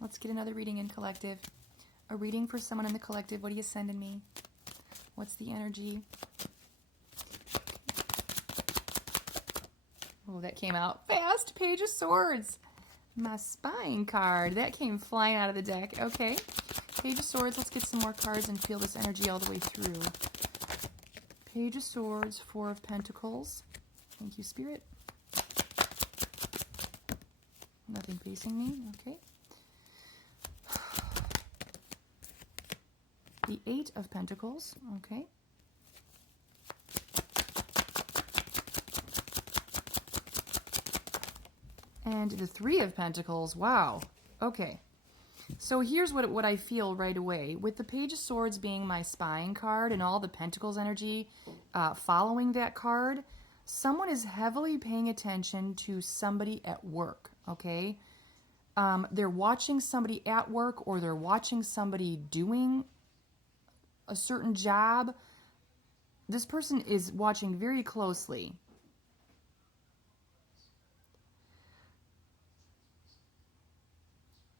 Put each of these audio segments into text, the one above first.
Let's get another reading in collective. A reading for someone in the collective. What are you sending me? What's the energy? Oh, that came out fast. Page of Swords. My spying card. That came flying out of the deck. Okay. Page of Swords. Let's get some more cards and feel this energy all the way through. Page of Swords. Four of Pentacles. Thank you, Spirit. Nothing facing me. Okay. The Eight of Pentacles. Okay. And the Three of Pentacles. Wow. Okay. So here's what I feel right away. With the Page of Swords being my spying card and all the Pentacles energy following that card, someone is heavily paying attention to somebody at work, okay? They're watching somebody at work, or they're watching somebody doing a certain job. This person is watching very closely.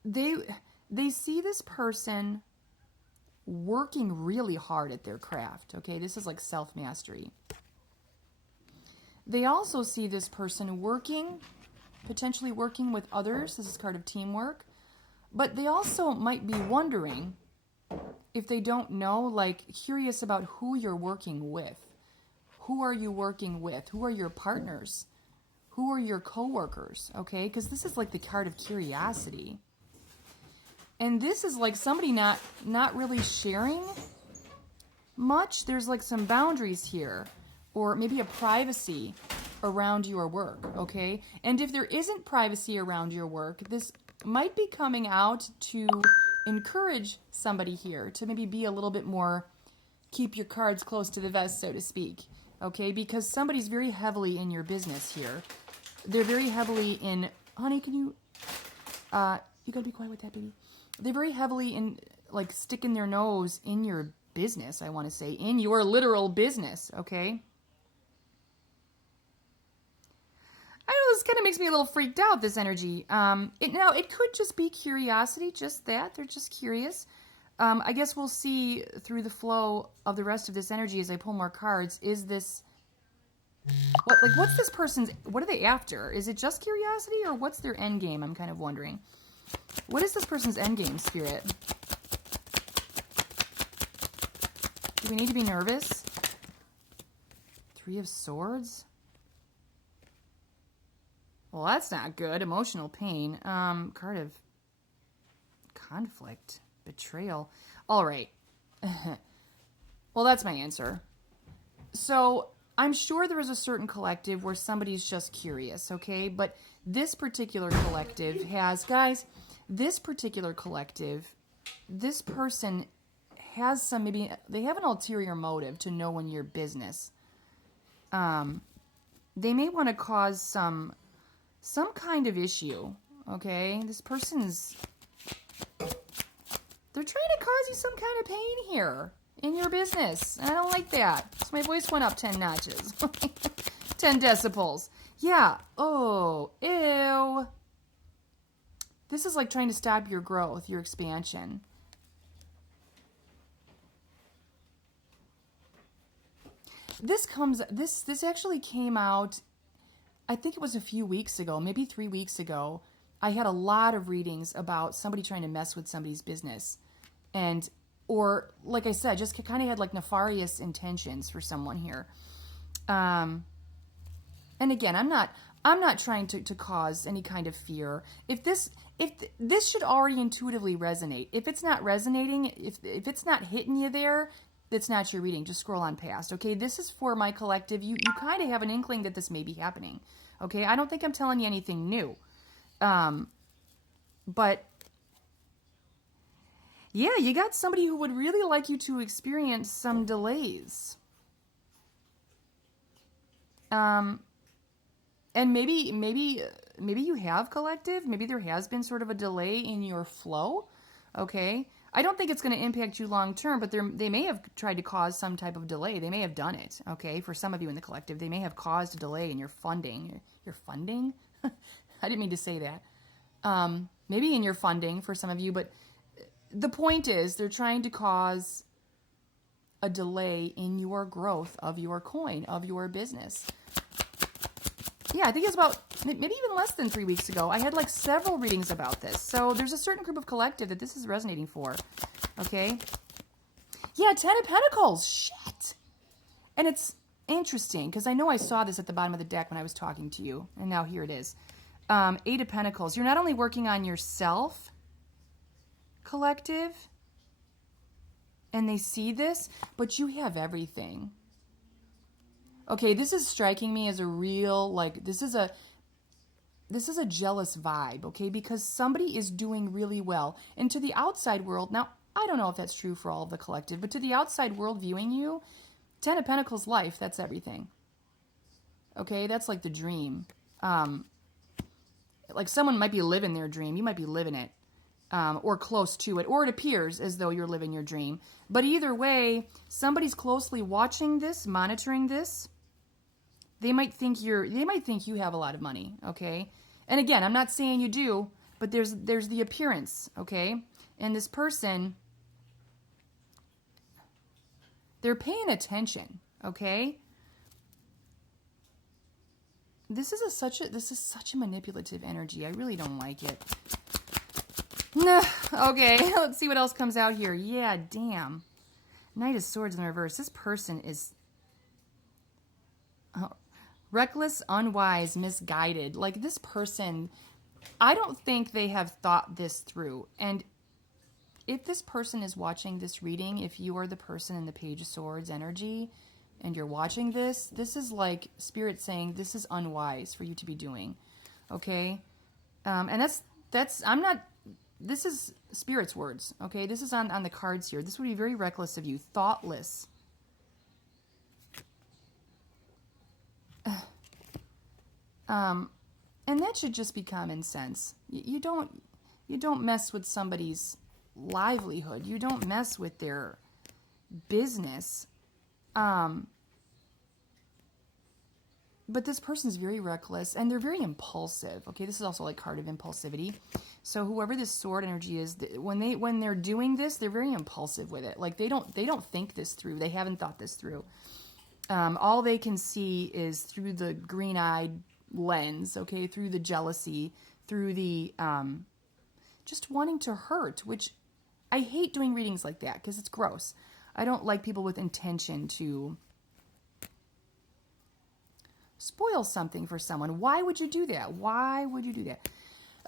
They see this person working really hard at their craft, okay? This is like self-mastery. They also see this person working, potentially working with others. This is card of teamwork. But they also might be wondering, if they don't know, like curious about who you're working with. Who are you working with? Who are your partners? Who are your coworkers? Okay, because this is like the card of curiosity. And this is like somebody not really sharing much. There's like some boundaries here, or maybe a privacy around your work, okay? And if there isn't privacy around your work, this might be coming out to encourage somebody here to maybe be a little bit more, keep your cards close to the vest, so to speak, okay? Because somebody's very heavily in your business here. They're very heavily in, honey, can you gotta be quiet with that, baby. They're very heavily in, like, sticking their nose in your business, I want to say, in your literal business, okay? I know this kind of makes me a little freaked out, this energy. It could just be curiosity, just that. They're just curious. I guess we'll see through the flow of the rest of this energy as I pull more cards. Is this... what's this person's... What are they after? Is it just curiosity, or what's their end game? I'm kind of wondering. What is this person's end game, Spirit? Do we need to be nervous? Three of Swords? Well, that's not good. Emotional pain. Card of conflict. Betrayal. All right. Well, that's my answer. So, I'm sure there is a certain collective where somebody's just curious, okay? But this particular collective has... Guys, this particular collective, this person has some... Maybe they have an ulterior motive to know in your business. They may want to cause some kind of issue, okay? This person's... They're trying to cause you some kind of pain here in your business. And I don't like that. So my voice went up 10 notches. 10 decibels. Yeah. Oh, ew. This is like trying to stop your growth, your expansion. This actually came out, I think it was a few weeks ago, maybe 3 weeks ago. I had a lot of readings about somebody trying to mess with somebody's business. Or like I said, just kind of had like nefarious intentions for someone here. And again, I'm not trying to cause any kind of fear. If this should already intuitively resonate. If it's not resonating, if it's not hitting you there, it's not your reading. Just scroll on past. Okay, this is for my collective. You kind of have an inkling that this may be happening. Okay, I don't think I'm telling you anything new. But yeah, you got somebody who would really like you to experience some delays. And maybe you have collective. Maybe there has been sort of a delay in your flow. Okay, I don't think it's going to impact you long term, but they may have tried to cause some type of delay. They may have done it. Okay, for some of you in the collective, they may have caused a delay in your funding. Your funding? I didn't mean to say that. maybe in your funding for some of you, but the point is they're trying to cause a delay in your growth of your coin, of your business. Yeah, I think it's about maybe even less than 3 weeks ago. I had like several readings about this. So there's a certain group of collective that this is resonating for. Okay. Yeah, 10 of Pentacles. Shit. And it's interesting because I know I saw this at the bottom of the deck when I was talking to you. And now here it is. 8 of Pentacles. You're not only working on yourself, collective, and they see this, but you have everything. Okay, this is striking me as a real, like, this is a jealous vibe, okay? Because somebody is doing really well. And to the outside world, now, I don't know if that's true for all of the collective, but to the outside world viewing you, 10 of Pentacles life, that's everything. Okay, that's like the dream. Like someone might be living their dream. You might be living it. Or close to it. Or it appears as though you're living your dream. But either way, somebody's closely watching this, monitoring this. They might think you have a lot of money, okay? And again, I'm not saying you do, but there's the appearance, okay? And this person, they're paying attention, okay? This is such a manipulative energy. I really don't like it. Okay, let's see what else comes out here. Yeah, damn. Knight of Swords in reverse. This person is reckless, unwise, misguided. Like this person, I don't think they have thought this through. And if this person is watching this reading, if you are the person in the Page of Swords energy and you're watching this, this is like Spirit saying this is unwise for you to be doing. Okay? And this is Spirit's words. Okay? This is on the cards here. This would be very reckless of you. Thoughtless. And that should just be common sense. You don't mess with somebody's livelihood. You don't mess with their business. But this person's very reckless and they're very impulsive. Okay, this is also like card of impulsivity. So whoever this sword energy is, when they're doing this, they're very impulsive with it. Like they don't think this through. They haven't thought this through. All they can see is through the green-eyed lens, okay, through the jealousy, through the just wanting to hurt, which I hate doing readings like that because it's gross. I don't like people with intention to spoil something for someone. Why would you do that? Why would you do that?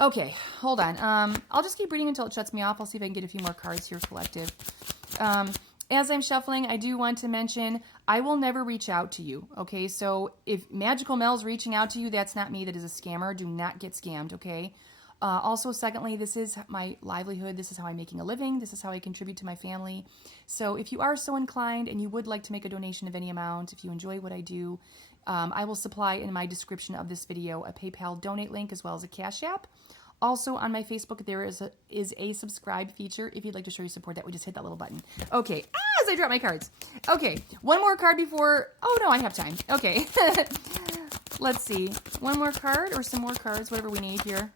Okay, hold on. I'll just keep reading until it shuts me off. I'll see if I can get a few more cards here, collective. As I'm shuffling, I do want to mention, I will never reach out to you, okay? So if Magical Mel's reaching out to you, that's not me. That is a scammer. Do not get scammed, okay? Also, secondly, this is my livelihood. This is how I'm making a living. This is how I contribute to my family. So if you are so inclined and you would like to make a donation of any amount, if you enjoy what I do, I will supply in my description of this video a PayPal donate link as well as a Cash App. Also on my Facebook, there is a subscribe feature. If you'd like to show your support, that would just hit that little button. Okay, as I drop my cards. Okay, one more card before, oh no, I have time. Okay, let's see. One more card or some more cards, whatever we need here.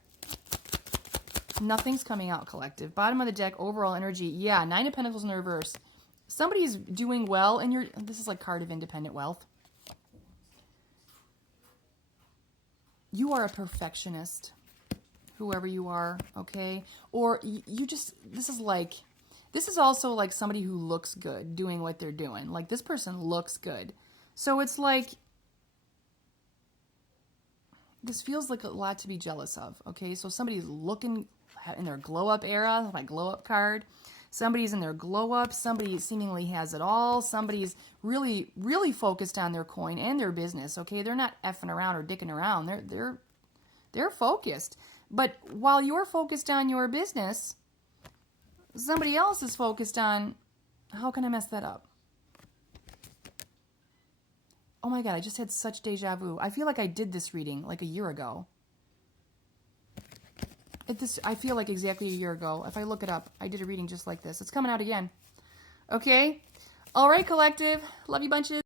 Nothing's coming out, collective. Bottom of the deck, overall energy. Yeah, 9 of Pentacles in the reverse. Somebody's doing well, and this is like card of independent wealth. You are a perfectionist. Whoever you are, okay? Or this is also like somebody who looks good doing what they're doing. Like this person looks good. So it's like, this feels like a lot to be jealous of, okay? So somebody's looking in their glow up era, my glow up card. Somebody's in their glow up. Somebody seemingly has it all. Somebody's really, really focused on their coin and their business, okay? They're not effing around or dicking around. They're focused. But while you're focused on your business, somebody else is focused on, how can I mess that up? Oh my God, I just had such deja vu. I feel like I did this reading like a year ago. I feel like exactly a year ago. If I look it up, I did a reading just like this. It's coming out again. Okay? All right, collective. Love you bunches.